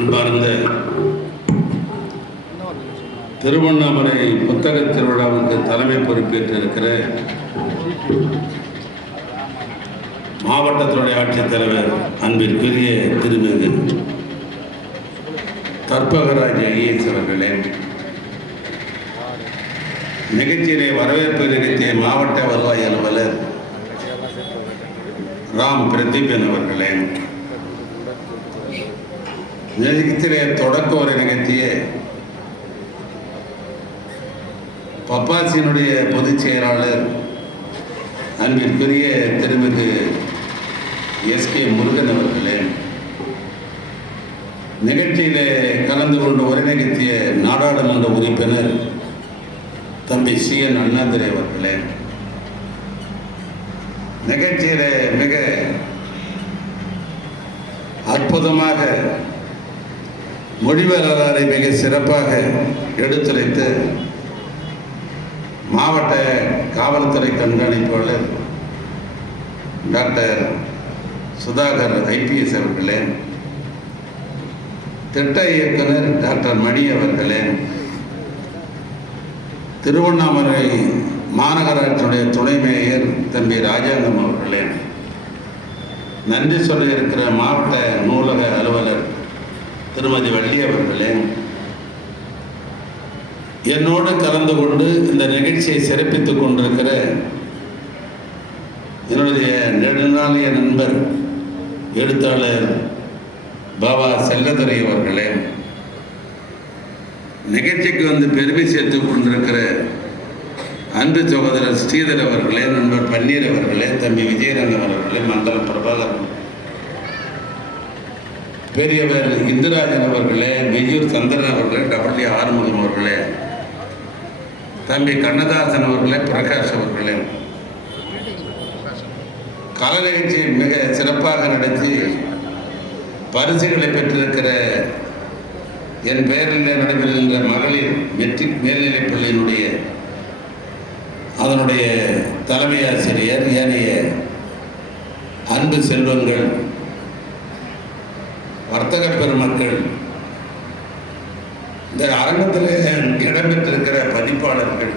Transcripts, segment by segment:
அன்பார்ந்த திருவண்ணாமலை புத்தக திருவிழாவுக்கு தலைமை பொறுப்பேற்று இருக்கிற மாவட்டத்தினுடைய ஆட்சித்தலைவர் அன்பிற்குரிய திருமிகு கற்பகராஜ் ஐஎஸ் அவர்களே நிகழ்ச்சியிலே வரவேற்பு நிகழ்ச்சிய மாவட்ட வருவாய் அலுவலர் ராம் பிரதீபன் அவர்களே நிகழ்ச்சியிலே தொடக்க உரை நிகழ்த்திய பப்பாசியினுடைய பொதுச் செயலாளர் அன்பிற்குரிய திருமிகு எஸ்கே முருகன் அவர்களே நிகழ்ச்சியிலே கலந்து கொண்டு உரை நாடாளுமன்ற உறுப்பினர் தம்பி சி என் அண்ணாதுரை அவர்களே நிகழ்ச்சியில மிக அற்புதமாக மொழிவரலாறை மிக சிறப்பாக எடுத்துரைத்து மாவட்ட காவல்துறை கண்காணிப்பாளர் டாக்டர் சுதாகர் ஐபிஎஸ் அவர்களே திட்ட இயக்குனர் டாக்டர் மணி அவர்களே திருவண்ணாமலை மாநகராட்சியுடைய துணை மேயர் தம்பி ராஜாங்கம் அவர்களே நன்றி சொல்ல இருக்கிற மாவட்ட நூலக அலுவலர் திருமதி வள்ளி அவர்களே என்னோடு கலந்து கொண்டு இந்த நிகழ்ச்சியை சிறப்பித்துக் கொண்டிருக்கிற என்னுடைய நெடுநாளைய நண்பர் எழுத்தாளர் பாபா செல்லதுரை அவர்களே நிகழ்ச்சிக்கு வந்து பெருமை சேர்த்துக் கொண்டிருக்கிற அன்பு சகோதரர் ஸ்ரீதர் அவர்களே நண்பர் பன்னீர் அவர்களே தம்பி விஜயரங்கன் அவர்களே மண்டலம் பிரபாகரன். பெரியவர் இந்துராஜன் அவர்களே மெய்யூர் சந்திரன் அவர்களே டபிள்யூ ஆறுமுகம் அவர்களே தம்பி கண்ணதாசன் அவர்களே பிரகாஷ் அவர்களே. கலை நிகழ்ச்சியை மிக சிறப்பாக நடத்தி பரிசுகளை பெற்றிருக்கிற என் பெயரில் நடைபெறுகின்ற மகளிர் மெட்ரிக் மேல்நிலைப் பள்ளியினுடைய அதனுடைய தலைமை ஆசிரியர் ஏனைய அன்பு செல்வங்கள் வர்த்தக பெருமக்கள். இந்த அரங்கத்தில் இடம்பெற்றிருக்கிற பதிப்பாளர்கள்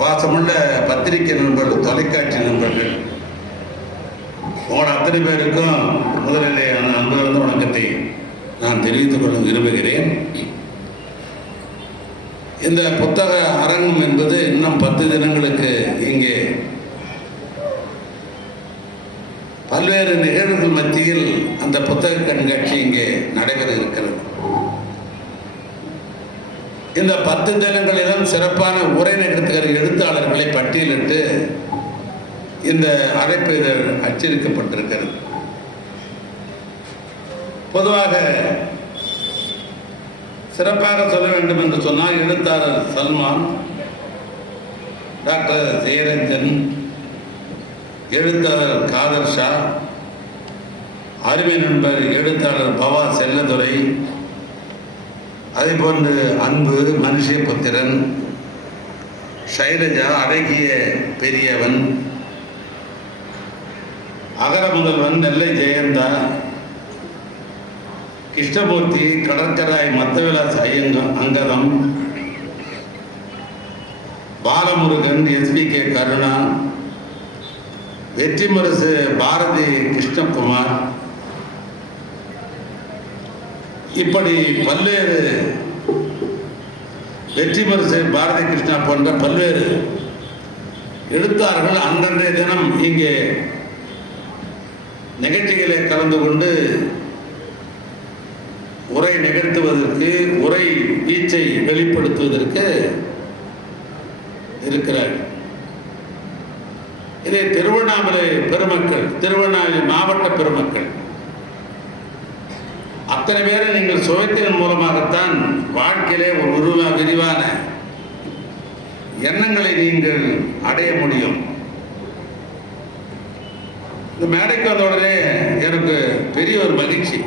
பாசமுள்ள பத்திரிகை நண்பர்கள் தொலைக்காட்சி நண்பர்கள் உங்கள் அத்தனை பேருக்கும் முதலிலே அன்பார்ந்த வணக்கத்தை நான் தெரிவித்துக் கொள்ள விரும்புகிறேன். இந்த புத்தக அரங்கம் என்பது இன்னும் பத்து தினங்களுக்கு இங்கே பல்வேறு நிகழ்வுகள் மத்தியில் அந்த புத்தக கண்காட்சி இங்கே நடைபெற இருக்கிறது இந்த பத்து தினங்களிலும் சிறப்பான உரை நிகழ்த்துகிற எழுத்தாளர்களை பட்டியலிட்டு இந்த அழைப்பு இதழ் அச்சரிக்கப்பட்டிருக்கிறது. பொதுவாக சிறப்பாக சொல்ல வேண்டும் என்று சொன்னால் எழுத்தாளர் சல்மான் டாக்டர் ஜெயரஞ்சன் எழுத்தாளர் காதர் ஷா அருமை நண்பர் எழுத்தாளர் பவா செல்லதுரை அதே போன்று அன்பு மனுஷபுத்திரன் சைலஜா அழகிய பெரியவன் அகர முதல்வன் நெல்லை ஜெயந்தா கிருஷ்ணமூர்த்தி கடற்கராய் மத்தவிலாஸ் ஐயங்கம் அங்கதம் பாலமுருகன் எஸ்பி கே கருணா வெற்றிமுரசு பாரதி கிருஷ்ணகுமார் இப்படி பல்வேறு வெற்றி பரிசு பாரதி கிருஷ்ணா போன்ற பல்வேறு எழுத்தாளர்கள் அன்றன்றைய தினம் இங்கே நிகழ்ச்சிகளை கலந்து கொண்டு உரை நிகழ்த்துவதற்கு உரை வீச்சை வெளிப்படுத்துவதற்கு இருக்கிறார் இதை திருவண்ணாமலை பெருமக்கள் திருவண்ணாமலை மாவட்ட பெருமக்கள் அத்தனை பேரை நீங்கள் சுவைத்தின் மூலமாகத்தான் வாழ்க்கையிலே ஒரு உருவா விரிவான எண்ணங்களை நீங்கள் அடைய முடியும். இந்த மேடைக்கு வந்த உடனே எனக்கு பெரிய ஒரு மகிழ்ச்சி.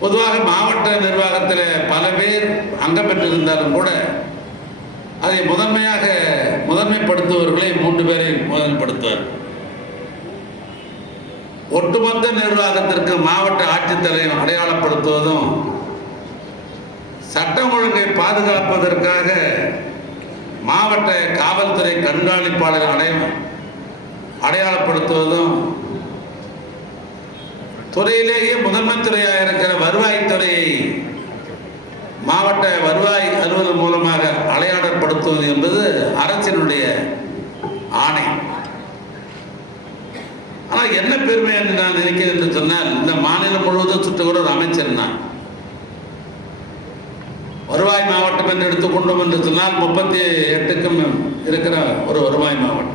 பொதுவாக மாவட்ட நிர்வாகத்தில் பல பேர் அங்கம் பெற்றிருந்தாலும் கூட அதை முதன்மையாக முதன்மைப்படுத்துபவர்களை மூன்று பேரை முதன்மைப்படுத்துவார் ஒட்டுமொத்த நிர்வாகத்திற்கு மாவட்ட ஆட்சித்தலைவர் அடையாளப்படுத்துவதும் சட்டம் ஒழுங்கை பாதுகாப்பதற்காக மாவட்ட காவல்துறை கண்காணிப்பாளர் அடைய அடையாளப்படுத்துவதும் துறையிலேயே முதன்மை துறையாக இருக்கிற வருவாய்த்துறையை மாவட்ட வருவாய் அலுவலர் மூலமாக அடையாளப்படுத்துவது என்பது அரசினுடைய ஆணை. ஆனால் என்ன பெருமை என்று நான் நினைக்கிறேன் என்று சொன்னால் இந்த மாநிலம் முழுவதும் சுற்றுகிற ஒரு அமைச்சர் நான். வருவாய் மாவட்டம் என்று எடுத்துக்கொண்டோம் என்று சொன்னால் முப்பத்தி எட்டுக்கும் இருக்கிற ஒரு வருவாய் மாவட்டம்.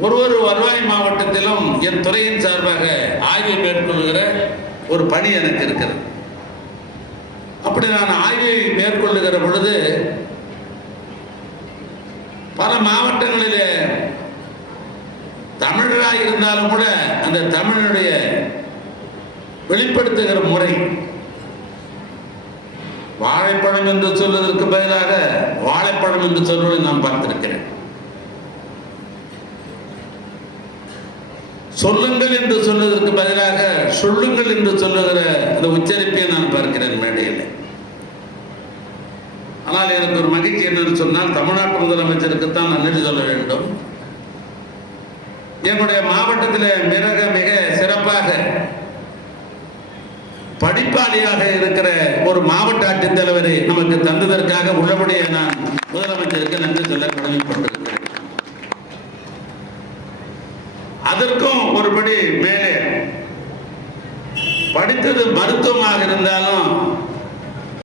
ஒரு ஒரு வருவாய் மாவட்டத்திலும் என் துறையின் சார்பாக ஆய்வை மேற்கொள்கிற ஒரு பணி எனக்கு இருக்கிறது. அப்படி நான் ஆய்வை மேற்கொள்ளுகிற பொழுது பல மாவட்டங்களிலே தமிழராக இருந்தாலும் கூட அந்த தமிழனுடைய வெளிப்படுத்துகிற முறை. வாழைப்பழம் என்று சொல்வதற்கு பதிலாக வாழைப்பழம் என்று சொல்வதை நான் பார்த்திருக்கிறேன். சொல்லுங்கள் என்று சொல்வதற்கு பதிலாக சொல்லுங்கள் என்று சொல்லுகிற அந்த உச்சரிப்பை நான் பார்க்கிறேன் மேடையில். ஆனால் எனக்கு ஒரு மகிழ்ச்சி என்னன்னு சொன்னால் தமிழ்நாட்டு முதலமைச்சருக்குத்தான் நன்றி சொல்ல வேண்டும். என்னுடைய மாவட்டத்தில் மிக மிக சிறப்பாக படிப்பாளியாக இருக்கிற ஒரு மாவட்ட ஆட்சித்தலைவரை நமக்கு தந்ததற்காக உள்ளபடியே நான் முதலமைச்சருக்கு நன்றி சொல்ல கடமைப்பட்டிருக்கிறேன். அதற்கும் ஒருபடி மேலே. படித்தது மருத்துவமாக இருந்தாலும்